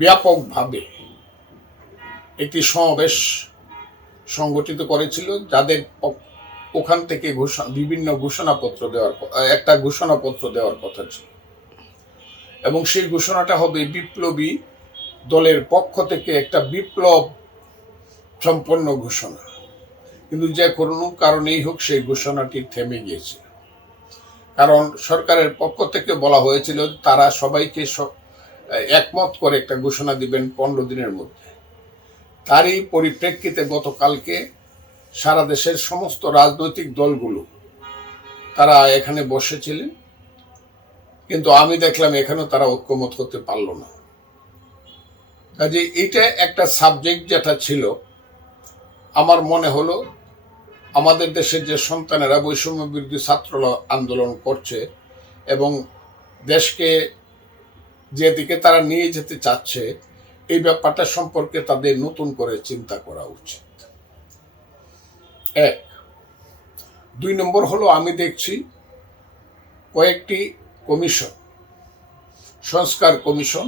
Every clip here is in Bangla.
ব্যাপকভাবে একটি সমাবেশ সংগঠিত করেছিল, যাদের ওখান থেকে ঘোষণা বিভিন্ন ঘোষণাপত্র দেওয়ার একটা ঘোষণাপত্র দেওয়ার কথা ছিল। এবং সেই ঘোষণাটা হবে বিপ্লবী দলের পক্ষ থেকে একটা বিপ্লব সম্পন্ন ঘোষণা। কিন্তু যে কোনো কারণেই হোক, সেই ঘোষণাটি থেমে গিয়েছে কারণ সরকারের পক্ষ থেকে বলা হয়েছিল, তারা সবাইকে একমত করে একটা ঘোষণা দিবেন পনেরো দিনের মধ্যে। তারই পরিপ্রেক্ষিতে গতকালকে সারা দেশের সমস্ত রাজনৈতিক দলগুলো তারা এখানে বসেছিলেন, কিন্তু আমি দেখলাম এখানেও তারা ঐক্যমত করতে পারল না। কাজে এটা একটা সাবজেক্ট যেটা ছিল, আমার মনে হলো আমাদের দেশের যে সন্তানেরা বৈষম্য বিরোধী ছাত্র আন্দোলন করছে এবং দেশকে যেদিকে তারা নিয়ে যেতে চাচ্ছে, এই ব্যাপারটা সম্পর্কে তাদের নতুন করে চিন্তা করা উচিত। এক, দুই নম্বর হলো, আমি দেখছি কয়েকটি কমিশন, সংস্কার কমিশন,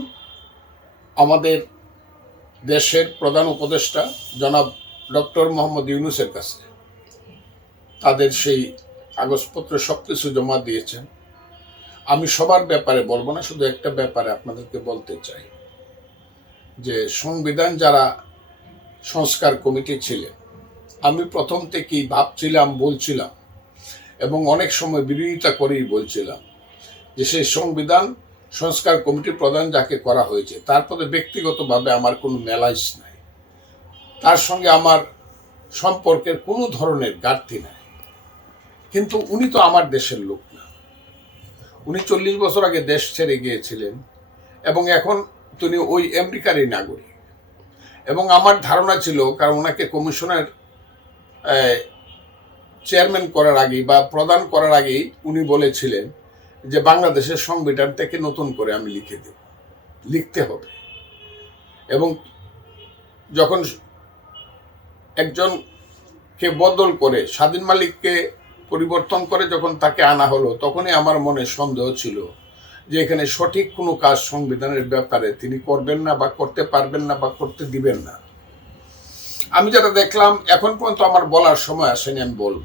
আমাদের দেশের প্রধান উপদেষ্টা জনাব ডক্টর মোহাম্মদ ইউনুসের কাছে। তাদের সেই কাগজপত্র সব কিছু জমা দিয়েছেন। আমি সবার ব্যাপারে বলব না, শুধু একটা ব্যাপারে আপনাদেরকে বলতে চাই। যে সংবিধান যারা সংস্কার কমিটি ছিলেন, আমি প্রথম থেকেই ভাবছিলাম, বলছিলাম এবং অনেক সময় বিরোধিতা করেই বলছিলাম যে সেই সংবিধান সংস্কার কমিটির প্রধান যাকে করা হয়েছে তারপরে ব্যক্তিগতভাবে আমার কোনো মেলাইস নাই। তার সঙ্গে আমার সম্পর্কের কোনো ধরনের ঘাটতি নাই। কিন্তু উনি তো আমার দেশের লোক না। উনি চল্লিশ বছর আগে দেশ ছেড়ে গিয়েছিলেন এবং এখন তিনি ওই আমেরিকারই নাগরিক। এবং আমার ধারণা ছিল, কারণ ওনাকে কমিশনের চেয়ারম্যান করার আগেই বা প্রদান করার আগেই উনি বলেছিলেন যে বাংলাদেশের সংবিধানটাকে নতুন করে আমি লিখে দেব। লিখতে হবে। এবং যখন একজনকে বদল করে স্বাধীন মালিককে পরিবর্তন করে যখন তাকে আনা হলো, তখনই আমার মনে সন্দেহ ছিল যে এখানে সঠিক কোনো কাজ সংবিধানের ব্যাপারে তিনি করবেন না বা করতে পারবেন না বা করতে দিবেন না। আমি যেটা দেখলাম, এখন পর্যন্ত আমার বলার সময় আসেনি, আমি বলব।